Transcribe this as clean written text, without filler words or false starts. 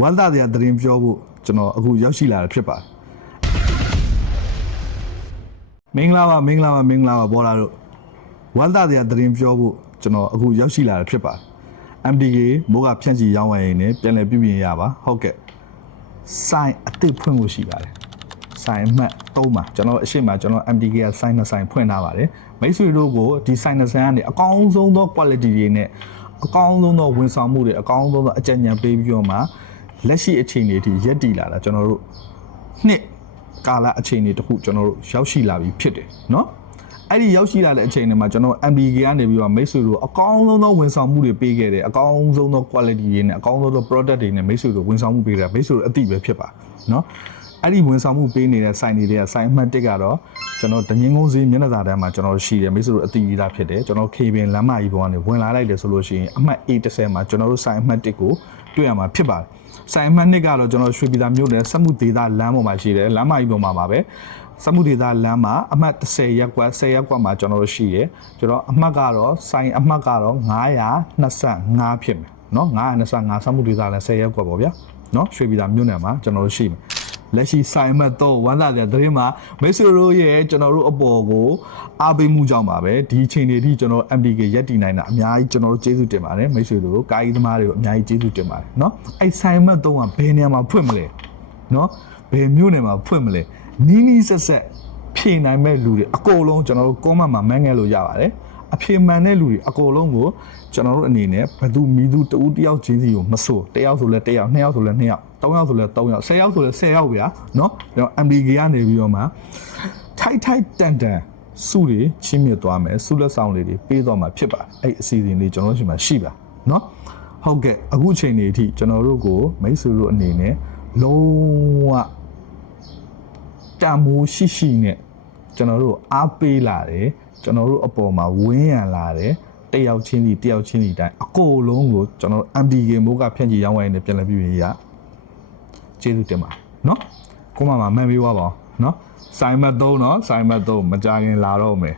ဝမ်းသာတဲ့သတင်းပြောဖို့ကျွန်တော်အခုရောက်ရှိလာတာဖြစ်ပါတယ်မင်္ဂလာပါပေါ်လာတို့ဝမ်းသာတဲ့သတင်းပြောဖို့ကျွန်တော်အခုရောက်ရှိလာတာဖြစ်ပါတယ် MDK မိုးကဖြန့်ချီရောင်းဝယ်ရင်းနဲ့ပြန်လည်ပြုပြင်ရပါဟုတ်ကဲ့ဆိုင်အသစ်ဖွင့်ဖို့ရှိပါတယ်ဆိုင်အမှတ်3မှာကျွန်တော်အရှိမကျွန်တော် MDK ကဆိုင်နှစ်ဆိုင်ဖွင့်ထားပါတယ်မိတ်ဆွေတို့ကိုဒီဆိုင်နှစ်ဆိုင်ကနေအကောင်းဆုံးသော quality တွေနဲ့အကောင်းဆုံးသောဝန်ဆောင်မှုတွေအကောင်းဆုံးသောအကြံဉာဏ်ပေးပြီးတော့မှလက်ရှိအခြေအနေထိရက်တည်လာတာကျွန်တော်တို့နှစ်ကာလအခြေအနေတစ်ခုကျွန်တော်တို့ရောက်ရှိလာပြီဖြစ်တယ်เนาะအဲ့ဒီရောက်ရှိလာတဲ့အချိန်တွေမှာကျွန်တော် MDK ကနေပြီးတော့မိတ်ဆွေတို့အကောင်းဆုံးသောဝန်ဆောင်မှုတွေပေးခဲ့တယ်အကောင်းဆုံးသော quality တွေနဲ့အကောင်းဆုံးသော product တွေနဲ့မိတ်ဆွေတို့ဝန်ဆောင်မှုပေးတာမိတ်ဆွေတို့အသိပဲဖြစ်ပါเนาะအဲ့ဒီဝန်ဆောင်မှုပေးနေတဲ့ဆိုင်တွေကဆိုင်အမှတ်1ကတော့ကျွန်တော်ဒငင်းကုန်းစည်းမျက်နှာစာတန်းမှာကျွန်တော်ရှိတယ်မိတ်ဆွေတို့အသိကြီးသားဖြစ်တယ်ကျွန်တော် KBN လမ်းမကြီးပေါ်ကနေဝင်လာလိုက်တယ်ဆိုလို့ရှိရင်အမှတ် A30 မှာကျွန်တော်တို့ဆိုင်အမှတ်1ကိုတွေ့ရမှာဖြစ်ပါတယ်ဆိုင်အမှတ်2ကတော့ကျွန်တော်ရွှေပြည်သာမြို့နယ်စက်မှုဒေသလမ်းပေါ်မှာရှိတယ်လမ်းမကြီးပေါ်မှာပါပဲစက်မှုဒေသလမ်းမှာအမှတ်10ရပ်ကွက်10ရပ်ကွက်မှာကျွန်တော်တို့ရှိတယ်ကျွန်တော်အမှတ်ကတော့ဆိုင်အမှတ်ကတော့925ဖြစ်မယ်เนาะ925စက်မှုဒေသလမ်း10ရပ်ကွက်ပေါ့ဗျာเนาะရွှေပြည်သာမြို့နယ်မှာကျွန်တော်တို့ရှိမယ်လက်ရှိဆိုင်မတ်တော့ဝမ်းသာတဲ့သတင်းမှာမိတ်ဆွေတို့ရဲ့ကျွန်တော်တို့အပေါ်ကိုအားပေးမှုကြောင့်ပါပဲဒီအချိန်တွေထိကျွန်တော် MDK ရက်တည်နိုင်တာအများကြီးကျွန်တော်တို့ကျေးဇူးတင်ပါတယ်မိတ်ဆွေတို့ကာကြီးသမားတွေကိုအများကြီးကျေးဇူးတင်ပါတယ်เนาะအဲ့ဆိုင်မတ်တော့ကဘယ်နေရာမှာဖွင့်မလဲเนาะဘယ်မြို့နယ်မှာဖွင့်မလဲနီးဆက်ဖြေနိုင်မဲ့လူတွေအကုန်လုံးကျွန်တော်တို့ comment မှာမှန်းခဲ့လို့ရပါတယ်အဖြေမှန်တဲ့လူတွေအကုန်လုံးကိုကျွန်တော်တို့အနေနဲ့ဘယ်သူမီသူတဦးတယောက်ချင်းစီကိုမဆိုတယောက်ဆိုလဲတယောက်နှစ်ယောက်ဆိုလဲနှစ်ယောက်3ယောက်ဆိုလဲ3ယောက်10ယောက်ဆိုလဲ10ယောက်ဗျာเนาะကျွန်တော် MDK ကနေပြီးတော့မှထိုက်တန်စုတွေချင်းမြတ်သွားမယ်စုလက်ဆောင်တွေပေးတော့မှာဖြစ်ပါတယ်အဲ့အစီအစဉ်လေးကျွန်တော်တို့ရှိမှရှိပါเนาะဟုတ်ကဲ့အခုချိန်နေအထိကျွန်တော်တို့ကိုမိတ်ဆွေတို့အနေနဲ့လုံးဝတန်မိုးရှိနဲ့ကျွန်တော်တို့အားပေးလာတယ်ကျွန်တော်တို့အပေါ်မှာဝင်းရံလာတယ်တယောက်ချင်းစီတိုင်းအကိုလုံးကိုကျွန်တော် MDK မိုးကဖြန့်ချီရောင်းဝယ်နေပြန်လည်ပြီးရကျေးဇူးတင်ပါเนาะကိုမမှန်ပေးသွားပါအောင်เนาะဆိုင်မတ်3เนาะဆိုင်မတ်3မကြခင်လာတော့မယ်